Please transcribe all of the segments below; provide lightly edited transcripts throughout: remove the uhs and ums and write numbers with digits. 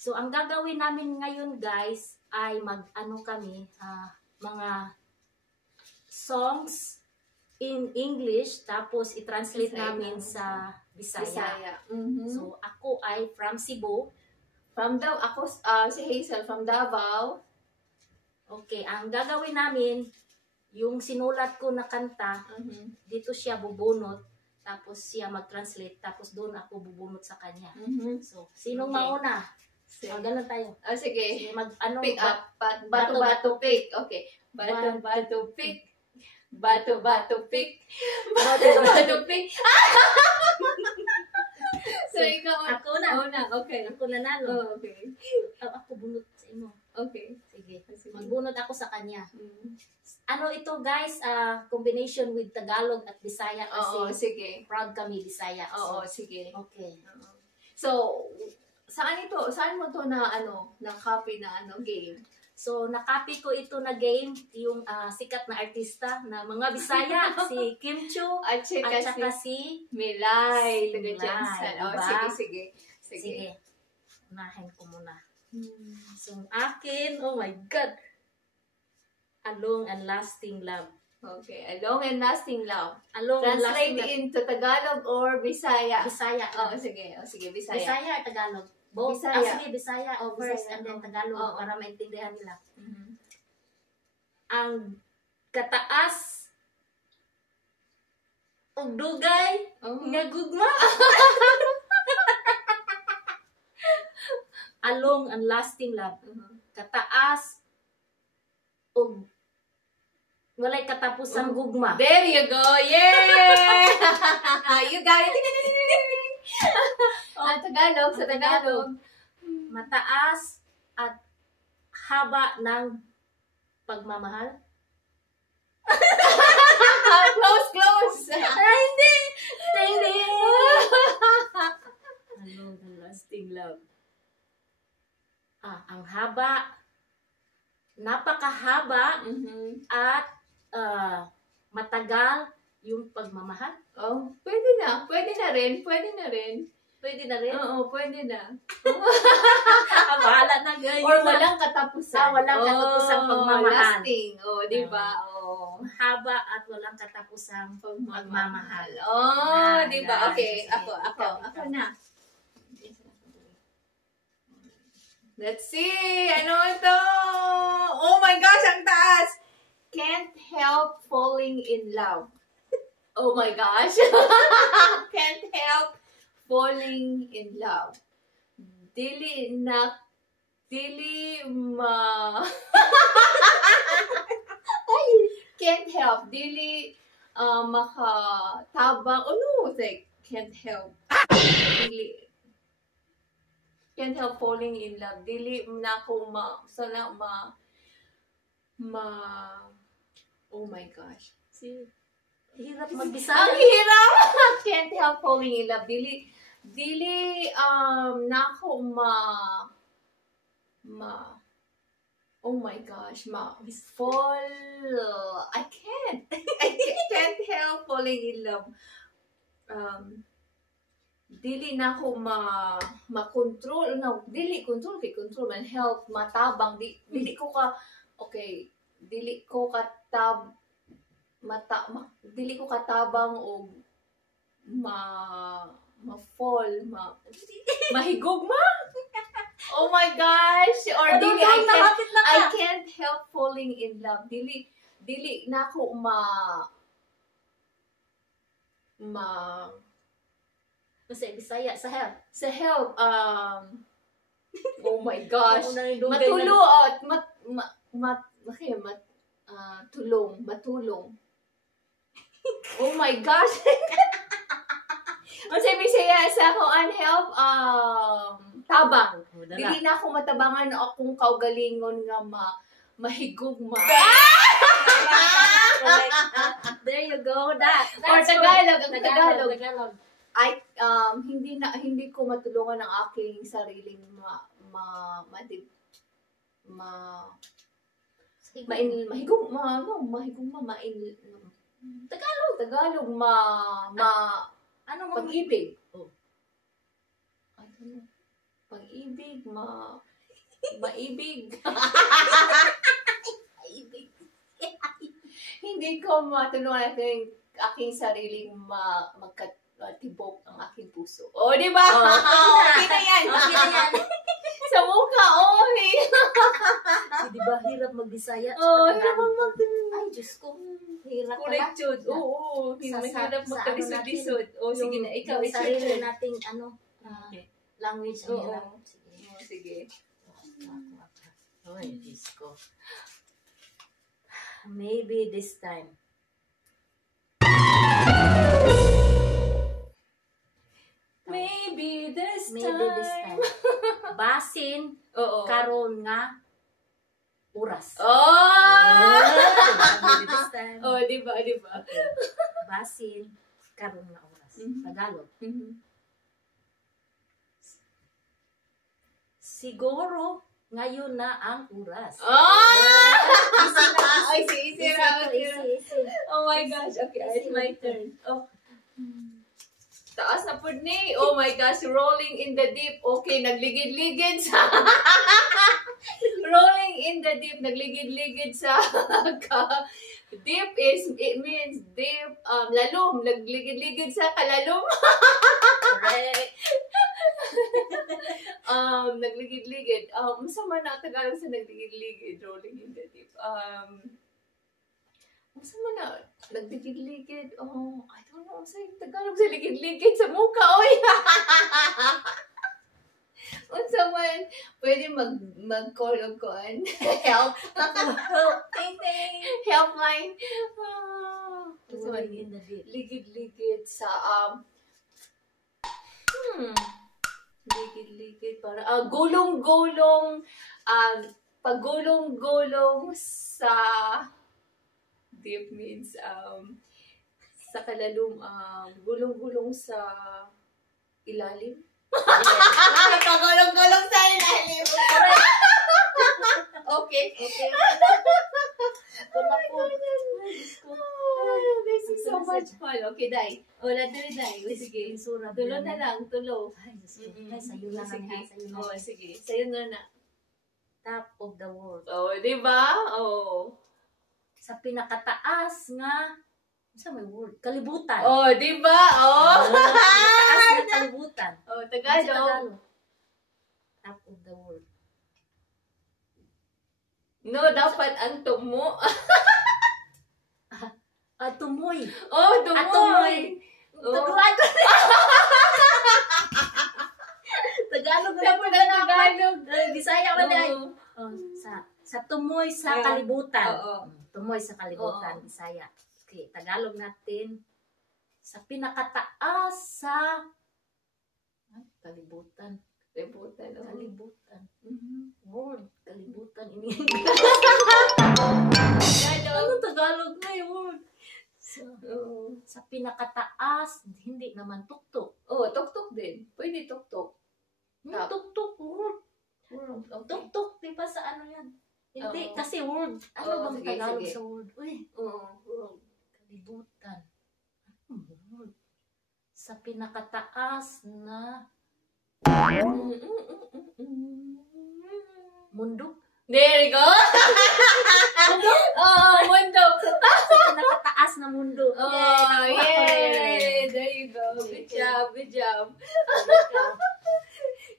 So, ang gagawin namin ngayon, guys, ay mag-ano kami, mga songs in English, tapos i-translate namin sa Bisaya. So, ako ay from Cebu. Ako, si Hazel from Davao. Okay, ang gagawin namin, yung sinulat ko na kanta, dito siya bubunot, tapos siya mag-translate, tapos doon ako bubunot sa kanya. So, sinong mauna? Ganun tayo. Sige. Mag-ano? Pick up. Bato-bato pick. Okay. Bato-bato pick. Bato-bato pick. Bato-bato pick. So, ikaw. Ako na. Okay. Ako nanalo. Okay. Ako bunot sa imo. Okay. Sige. Magbunot ako sa kanya. Ano ito, guys? Combination with Tagalog at Bisaya kasi sige. Proud kami Bisaya. Sige. Okay. So, saan mo to na copy na game? So, na-copy ko ito na game, yung sikat na artista na mga Bisaya, si Kim Chu, at saka si Milay. Milay. Sige. Unahin ko muna. So, akin, oh my God, A Long and Lasting Love. Okay, A Long and Lasting Love. Translate into Tagalog or Bisaya? Bisaya. Sige, Bisaya. Bisaya or Tagalog? Both. Bisaya. Sige, Bisaya first and then Tagalog para maintindihan nila. Ang kataas og dugay nga gugma. A Long and Lasting Love. Kataas og walay katapusang gugma. There you go. Yeah! You got it. Tagalog, sa Tagalog. Mataas at haba ng pagmamahal. Close. Hindi. A Long and Lasting Love. Ang haba, napakahaba at matagal yung pagmamahal. Pwede na rin. Pwede na rin? Oo, pwede na. Bahala na, guys. Or walang katapusan. Walang katapusang pagmamahal. Lasting. Di ba? Haba at walang katapusang pagmamahal. Di ba? Okay, ako na. Let's see! Ano ito? Oh my gosh, ang taas! Can't help falling in love. Oh my gosh! Can't help falling in love. Dili can't help. Dili makatabang. Can't help. Can't help falling in love. Dili na ako oh my gosh. Hirap mag-Bisaya. Ang hirap! Can't help falling in love. Dili na ako oh my gosh, I can't help falling in love. Dili na ako ma-control, dili control man help matabang dili ko katabang o ma-fall mahigugma. Oh my gosh! Or dili I can't help falling in love. Dili na ako Kasi Bisaya, sa help. Oh my gosh. Matulong. Oh my gosh. Kasi Bisaya sa ako help, tabang. Dili na ako matabangan akong kaugalingon nga mahigugma. There you go. Or Tagalog. Hindi ko matulungan ang aking sariling Tagalog pag-ibig. Pag-ibig, maibig. Ibig. Hindi ko matulungan natin aking sariling magkatibok ang aking puso. O, di ba? Okay na yan. Okay na yan. Sa mukha, okay. Di ba hirap mag-Bisaya? Hirap Ay, Diyos ko. Hirap pala. Correct, Jude. Oo, mahirap magkalisod-lisod. O, sige na, ikaw, yung sarili nating Okay. language ang hirap. Sige. Ay, Diyos ko. Maybe this time. Maybe this time. Basin, Oo. karon nga, oras. Maybe this time. Oh, di ba? Okay. Basin, karon nga oras. Tagalog. Siguro, ngayon na ang oras. Easy. Oh my gosh. Okay, it's my turn. Oh. Taas na po ni. Oh my gosh, rolling in the deep. Okay, nagligid-ligid sa... rolling in the deep, nagligid-ligid sa... deep it means deep, lalom. Nagligid-ligid sa kalalom. Correct. Nagligid-ligid. Masama na Tagalog sa nagligid-ligid, rolling in the deep. Masama na nagligid-ligid. I don't know sa Tagalog sa ligid-ligid sa mukha. Oy. Unsa man pwede mag-call og kuan. Help. Helpline. Unsa man In the deep. ligid-ligid sa ligid-ligid para gulong-gulong pagulong-gulong sa deep means sa kalalum gulong-gulong sa ilalim. Pagulong-gulong sa ilalim. Okay. This is so much fun. Okay, Day. Wala tuloy, Day. Sige. Tulo na lang. Tulo. Ay, Diyos ko. Ay, sa'yo na lang. Sa'yo na lang. Sige. Sa'yo na. Top of the world. Di ba? Sa pinakataas nga, sa may word? Kalibutan. Di ba? Pinakataas na kalibutan. Tagalog. Top of the world. No, dapat ang tumo. Tumoy. Tumoy. Tagalog. Tagalog. Bisaya ba na? Sa tumoy sa kalibutan. Tumoy sa kalibutan, Bisaya. Okay, Tagalog natin. Sa pinakataas sa kalibutan. Kalibutan. Word. Kalibutan. Ano Tagalog na yung word? Sa pinakataas, hindi naman tuktok. Tuktok din. Pwede tuktok. Tuktok, word. Tuktok, di ba sa ano yan? Hindi, kasi word. Ano bang Tagalog sa word? Uy, word. Kalibutan. Word. Sa pinakataas na mundo. There you go. Mundo. Sa pinakataas na mundo. Yay. There you go. Good job.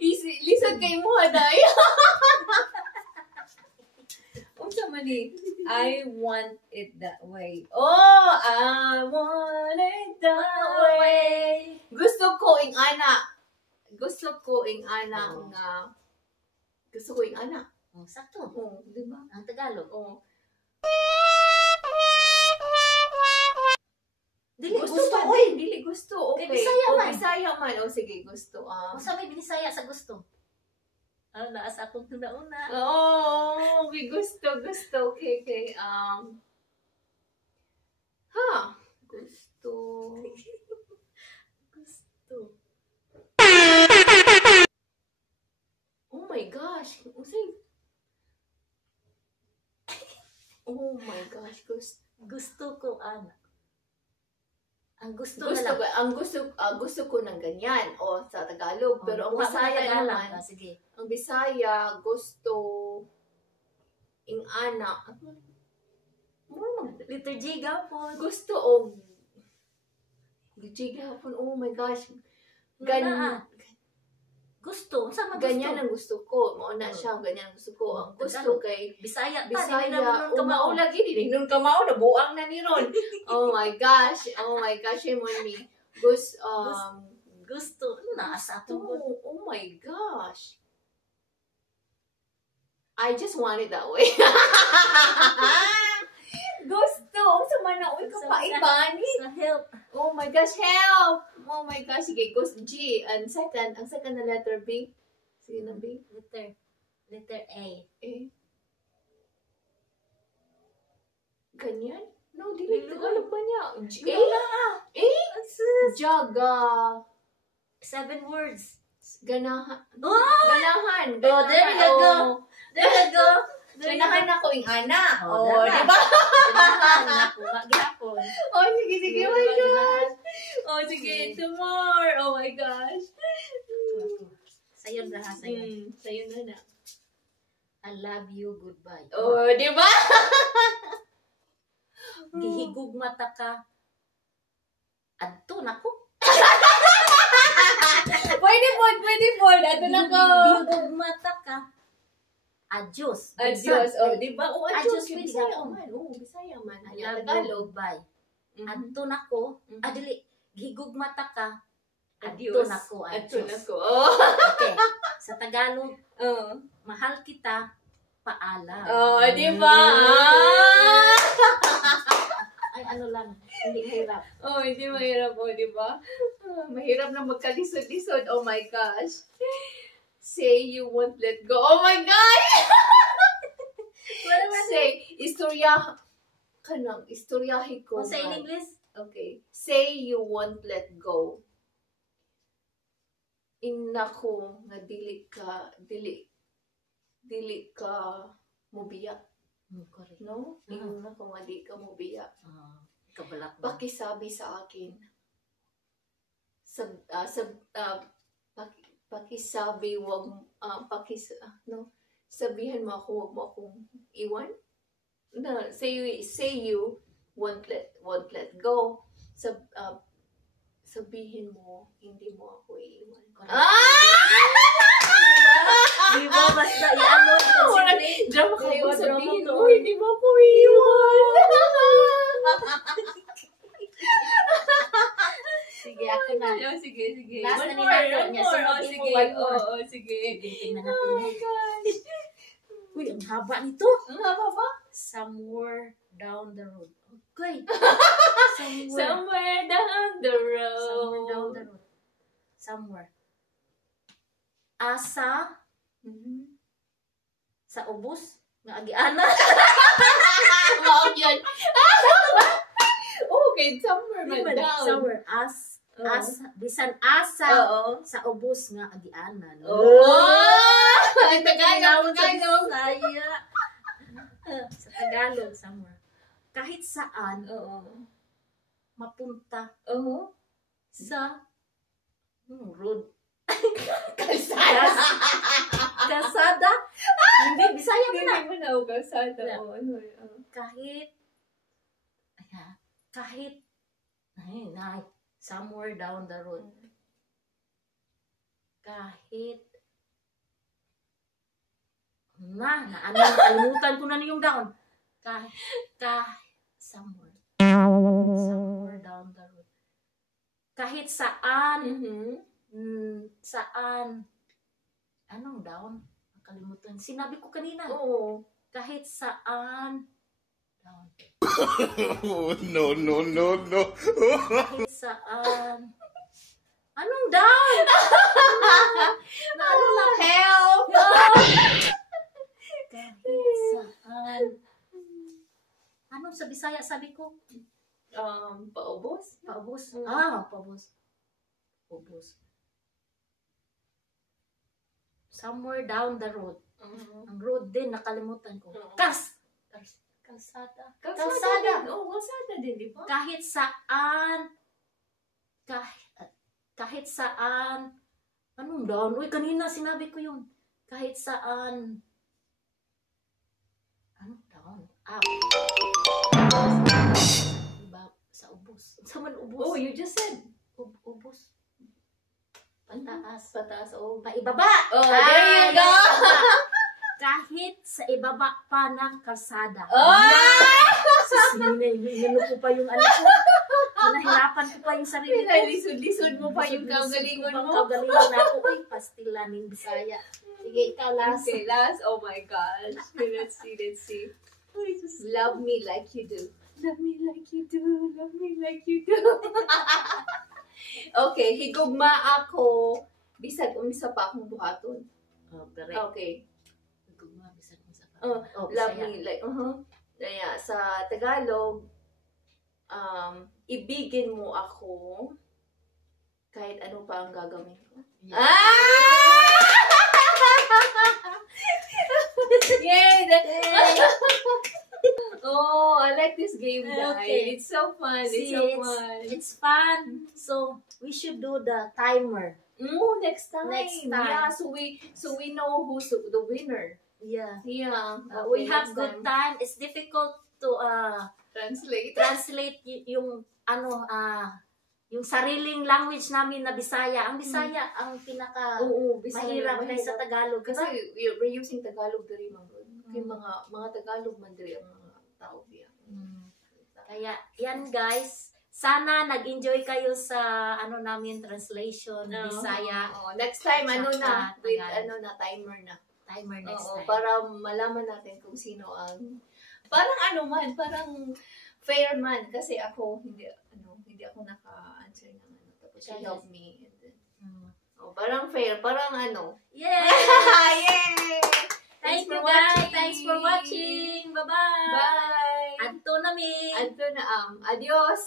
Easy. Listen kay mo, Day. Unsa man ni? I want it that way. I want it that way. Gusto ko ing ana. Sakto. Di ba? Ang Tagalog. Dili gusto. Dili gusto. Okay. Bisaya man. Bisaya man. Sige, gusto. Sa may binisaya sa gusto. Naas akong tuna-una. Okay, gusto. Okay. Gusto. Oh my gosh. Oh my gosh. Gusto ko, Ana. Ang gusto na lang. Gusto ko ng ganyan o sa Tagalog, pero ang Bisaya naman, sige. Ang Bisaya gusto ing ana. Letter G gapon. Gusto og G gapon. Oh my gosh. Gusto, sa mga ganyan ang gusto ko. Mauna siya, ganyan ang gusto ko. Ang gusto kay Bisaya, umao lagi din nun kamao na buang na ni Ron. Oh my gosh, Emily. Gusto na sa ato. Oh my gosh. I just want it that way. Gusto sa manaoy ka pa ibani. Sa help. Oh my gosh, help! Oh my gosh, sige, gusto G. Ang second na letter B. Sige na B. Letter A. Ganyan? No, dili Tagalog ba niya? G. Jaga. 7 words. Ganahan. Oh! Ganahan. Oh, there you go. There you go. Ganahan ako ing ana. Oh, di ba? Ganahan ako. Magyapon. Oh, sige. Oh my gosh. Oh, sige. 2 more. Oh my gosh. Sayon na ha, sayon. Sayon na. I love you, goodbye. Oh, di ba? Gihigug mata ka. Adto nako. Pwede po. Ato na ko. Gihigug mata ka. Adios. Oh, di ba? Oh, adios. Bisaya man. Oh, Bisaya man. I love you, Tagalog. goodbye. Adto nako. Adili. Gihigug mata ka. Adios. Adto nako. Adto nako. Oh. Okay. Sa Tagalog, mahal kita, paalam. Oh, di ba? Ay, ano lang, hindi hirap. Oh, hindi mahirap po, di ba? Mahirap na magkalisod-lisod. Oh my gosh. Say you won't let go. Oh my gosh! Say, istoryahin ko. Say in English? Okay. Say you won't let go. Inako nga dili ka mubiya. Correct. No? Inako nga dili ka mubiya. Kabalak na. Pakisabi sa akin. Pakisabi sabihan mo ako, wag mo akong iwan. No, say you won't let go. Sabihin mo hindi mo ako iiwan. Di ba basta i-ano drama ka mo, sabihin drama mo hindi mo ako iiwan. Sige, ako na. Sige. Last na One more. Sige. Sige. Tingnan Oh natin. my gosh. Uy, ang haba nito. Ang haba ba? Somewhere down the road. Okay. Somewhere down the road. Somewhere. Asa sa ubos nga agiana. Wow, yun. Okay, somewhere man down. Somewhere. Bisan asa sa ubos nga agiana. Tagalog. Sa Tagalog, somewhere. Kahit saan, mapunta sa road. Kalsada. Kalsada? Hindi, Bisaya mo na. Hindi mo na ako kalsada. Kahit, somewhere down the road. Kahit, nakalimutan ko na yung down. Somewhere down the road. Kahit saan, anong down? Nakalimutan. Sinabi ko kanina. Oo. Kahit saan, down. No. Kahit saan, anong down? Ano na? Help! Kahit saan. Anong sa Bisaya sabi ko? Paubos? Paubos. Paubos. Paubos. Somewhere down the road. Ang road din, nakalimutan ko. Kalsada. Kalsada din, di ba? Kahit saan, kahit saan, anong down? Uy, kanina sinabi ko yun. Kahit saan, anong down? Up. Diba, sa ubos. Sa man ubos? Oh, you just said. Ubos. Pataas. Pataas, oh. Paibaba. Oh, there you go. Kahit sa ibaba pa ng kalsada. Oh! Inano ko pa yung ano ko. Nahirapan ko pa yung sarili ko. Lisod-lisod mo pa yung kagalingon mo. Kagalingon na ako. Uy, pastilaning Bisaya. Sige, ikaw last. Okay, last. Oh my gosh. Let's see. Love me like you do. Love me like you do. Love me like you do. Okay, higugma ako. Bisag umisa pa akong buhaton. Oh, correct. Okay. Higugma, bisag umisa pa. Oh, love me like, Kaya, sa Tagalog, ibigin mo ako kahit ano pa ang gagawin ko. Yeah. Yay! Oh, I like this game, guys. Okay. It's so fun. See, it's so fun. It's fun. So, we should do the timer. Next time. Next time. Yeah, so we know who's the winner. Yeah. Yeah. We have good time. It's difficult to translate yung yung sariling language namin na Bisaya. Ang Bisaya ang pinaka mahirap kaysa Tagalog. Kasi we're using Tagalog diri man. Kay mga Tagalog man diri ang mga tao diya. Kaya yan guys, sana nag-enjoy kayo sa namin translation Bisaya. Next time Tsaka with Tagalog. timer na. Timer next time. Para malaman natin kung sino ang parang parang fair man kasi ako hindi ako naka-answer ng tapos she helped me and then parang fair, parang Yay! Yay! Thank you guys. Thanks for watching. Bye-bye. Bye. Adto na mi. Adios.